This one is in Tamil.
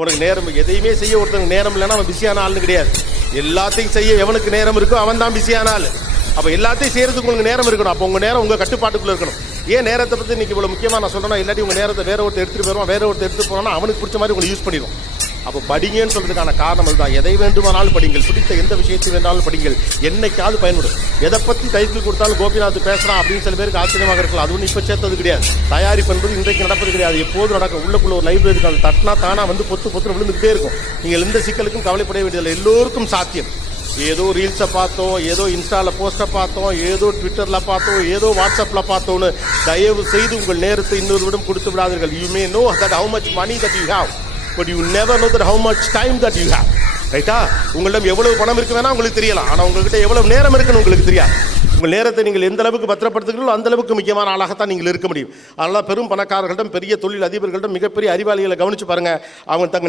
உனக்கு நேரம் எதையுமே செய்ய ஒருத்தனுக்கு நேரம் இல்லைன்னா அவன் பிஸியான ஆள்னு கிடையாது. எல்லாத்தையும் செய்ய எவனுக்கு நேரம் இருக்கோ அவன் தான் பிஸியான ஆள். அப்போ எல்லாத்தையும் செய்யறதுக்கு உங்களுக்கு நேரம் இருக்கணும். அப்போ உங்கள் நேரம் உங்கள் கட்டுப்பாட்டுக்குள்ளே இருக்கணும். ஏன் நேரத்தை பற்றி இன்னைக்கு இவ்வளோ முக்கியமாக நான் சொல்கிறேன்னா, இல்லாட்டி உங்கள் நேரத்தை வேற ஒருத்தர் எடுத்துகிட்டு போயிடுவான், வேற ஒருத்தர் எடுத்துகிட்டு போனோன்னா அவனுக்கு பிடிச்ச மாதிரி உங்களை யூஸ் பண்ணிடுவோம். அப்போ படிங்கன்னு சொல்றதுக்கான காரணம் அதுதான். எதை வேண்டுமானாலும் படிங்கள், பிடித்த எந்த விஷயத்தை வேண்டாலும் படிங்கள், என்னைக்காவது பயன்படும். எதை பற்றி டைட்டில் கொடுத்தாலும் கோபிநாத் பேசுகிறான் அப்படின்னு சில பேருக்கு ஆச்சரியமாக இருக்கலாம். அது ஒன்றும் இப்போ சேர்த்தது கிடையாது. தயாரிப்பு என்பது இன்றைக்கு நடப்பது கிடையாது, எப்போது நடக்கும். உள்ளுக்குள்ள ஒரு லைப்ரரி அது தட்டினா தானா வந்து பொத்து பொத்து விழுந்துகிட்டே இருக்கும். நீங்கள் எந்த சிக்கலுக்கும் கவலைப்பட வேண்டியதில்லை, எல்லோருக்கும் சாத்தியம். ஏதோ ரீல்ஸை பார்த்தோம், ஏதோ இன்ஸ்டாவில் போஸ்ட்டை பார்த்தோம், ஏதோ ட்விட்டரில் பார்த்தோம், ஏதோ வாட்ஸ்அப்பில் பார்த்தோன்னு தயவு செய்து உங்கள் நேரத்தை இன்னொருவிடம் கொடுத்து விடாதீர்கள். You may know that how much money that you have, but you never know that how much time that you have. ரைட்டா? உங்களிடம் எவ்வளவு பணம் இருக்கு வேணா உங்களுக்கு தெரியலாம், ஆனால் உங்ககிட்ட எவ்வளவு நேரம் இருக்குன்னு உங்களுக்கு தெரியாது. உங்கள் நேரத்தை நீங்கள் எந்த அளவுக்கு பத்திரப்படுத்துகிறீர்களோ அந்த அளவுக்கு முக்கியமான ஆளாகத்தான் நீங்கள் இருக்க முடியும். அதனால் பெரும் பணக்காரர்களிடம், பெரிய தொழில் அதிபர்களிடம், மிகப்பெரிய அறிவாளிகளை கவனிச்சு பாருங்க. அவங்க தங்க